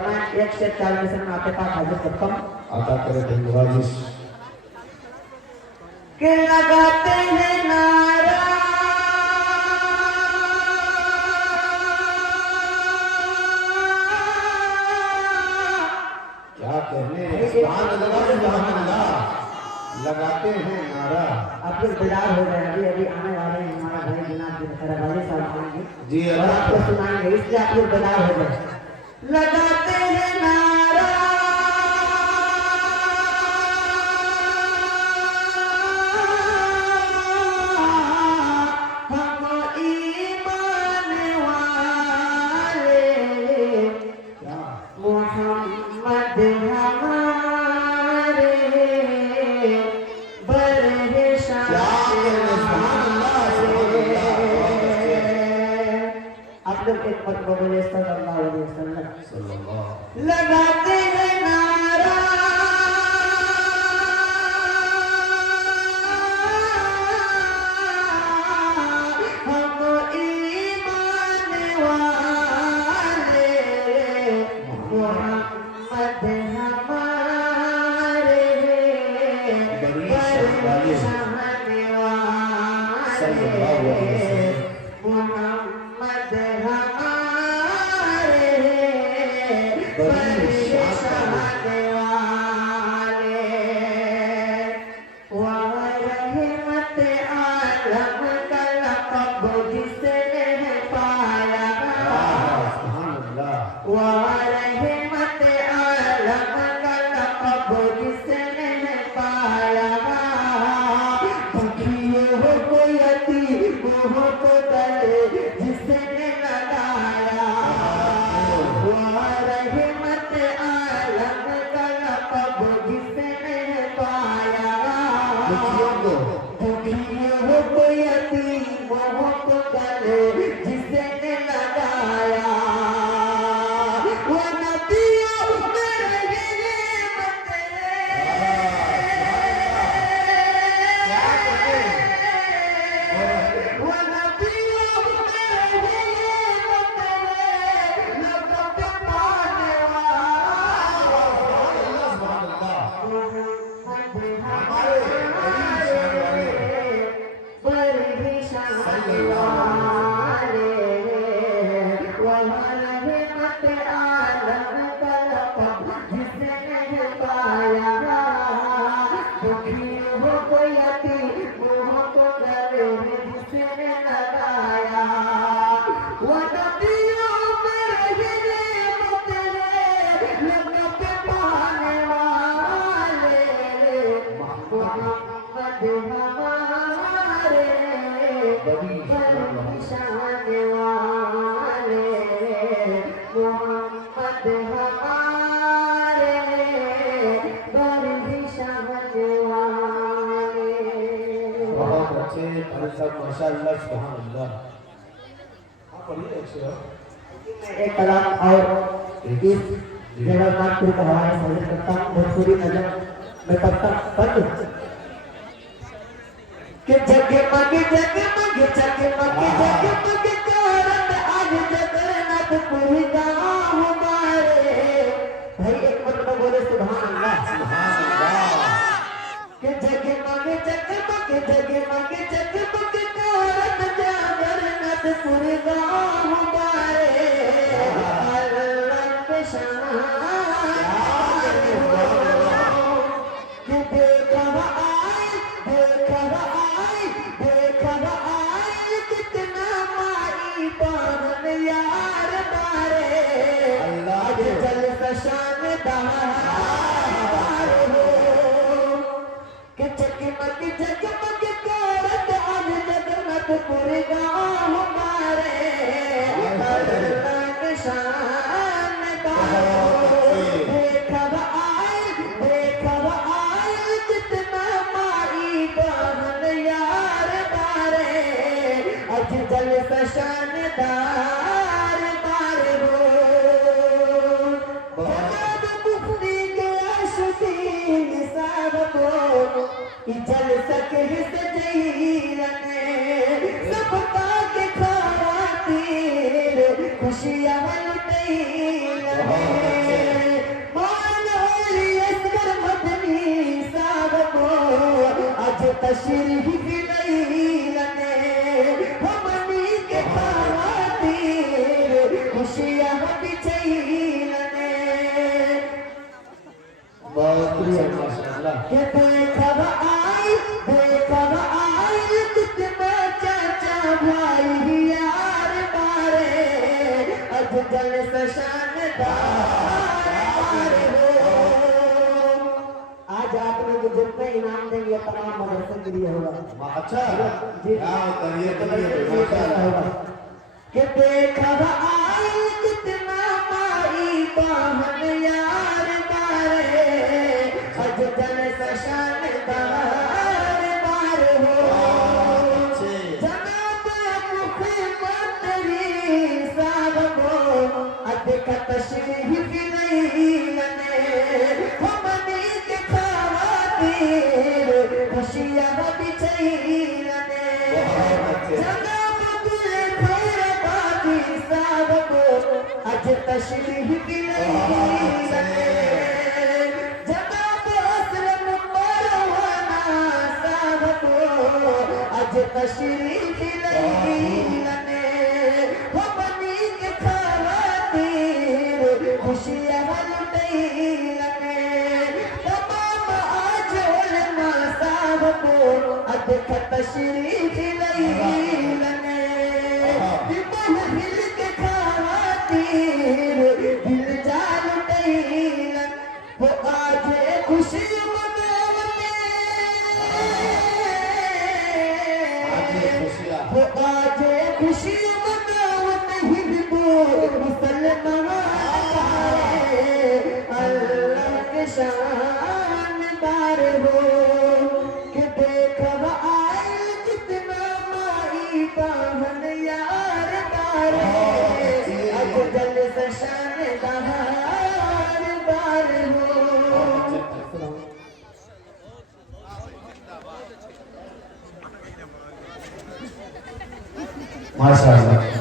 एक से 4 में से आपके पास हाजिर करता हूँ। आता करे धन्यवाद के लगाते हैं नारा क्या कहने सुभान अल्लाह लगाते हैं नारा। आप लोग बेदार हो गए अभी अभी आने वाले हैं हमारा भाई जनाब भाई साहब आएंगे जी और आपको सुनाएंगे इसलिए आप लोग बेदार हो गए। लगाते हैं नारा लगाते हैं नारा हम ईमान वाले मोहम्मद हमारे बरसाने वाले मोहम्मद हमारे बरसाने वाले रहमत आलम का लक़ब जिसने पाया रहमत आलम का लक़ब जिसने पाया दुखियों को यतीमों को गले जिसने लगाया रहमत आलम का लक़ब जिसने पाया दुखियों को यतीमों को गले जिसने लगाया वो नदियों में वो नदियों माशाअल्लाह सुभान अल्लाह। हाँ पढ़िए एक कलाम और इस जगन्नाथपुर का हवाला साझा करता हूँ भोजपुरी नजम में पढ़ता पढ़ के जगमग जगमग जगमग जगमग करत आज जगन्नाथपुर गाँव हमारे भाई एक मतलब बोले सुभान अल्लाह के जगमग जगमग जगमग जगमग करत जगन्नाथपुर गाँव हमारे अल्लाह के शान के देखब आई कितना माई बहन यार बारे अल्लाह के जल शान दार हो के जगमग जगमग करत आज जगन्नाथपुर गाँव हमारे अल्लाह के शान दार देखब आई कितना माई बहन यार बारे आज जल शान दार बार हो जनाब मुफ्ती के आशुकीन साहब को जल सके सजैरने सबका के खातिर खुशियां लुटैरने तशरीफ लैलने हमनी के खातिर खुशियां बिछैलने बहुत शुक्रिया माशाअल्लाह के देखब आई कितना चाचा भाई यार बारे अफजल से शानदार हो। आज आप लोग जितने इनाम देंगे तमाम मदरसे के लिए होगा। अच्छा जी क्या करिए ये करिए होगा कि देखब आई कितना माई बाहन यार बारे अफजल से शानदार बार हो। जनाब मुख्यमंत्री साहब को अधिक तशरीफ लैलने हमनी के खातिर खुशियां बिछैलने जनाब खैरबादी साहब को आज तशरीफ लैलने जनाब असलम परवाना साहब को आज तशरीफ लैलने हमनी के खातिर खुशियां लुटैलने तमाम आज उलमा साहब को अधिक तशरीफ लैलने महफिल के खातिर दिल जान लुटैलन वो आज खुशी मनावते वो आज खुशी मनावते हिंदू मुसलमान अल्लाह के शानदार हो कि देखब आए कितना माई बाहन यार बारे अफजल से शानदार बार हो। माशाअल्लाह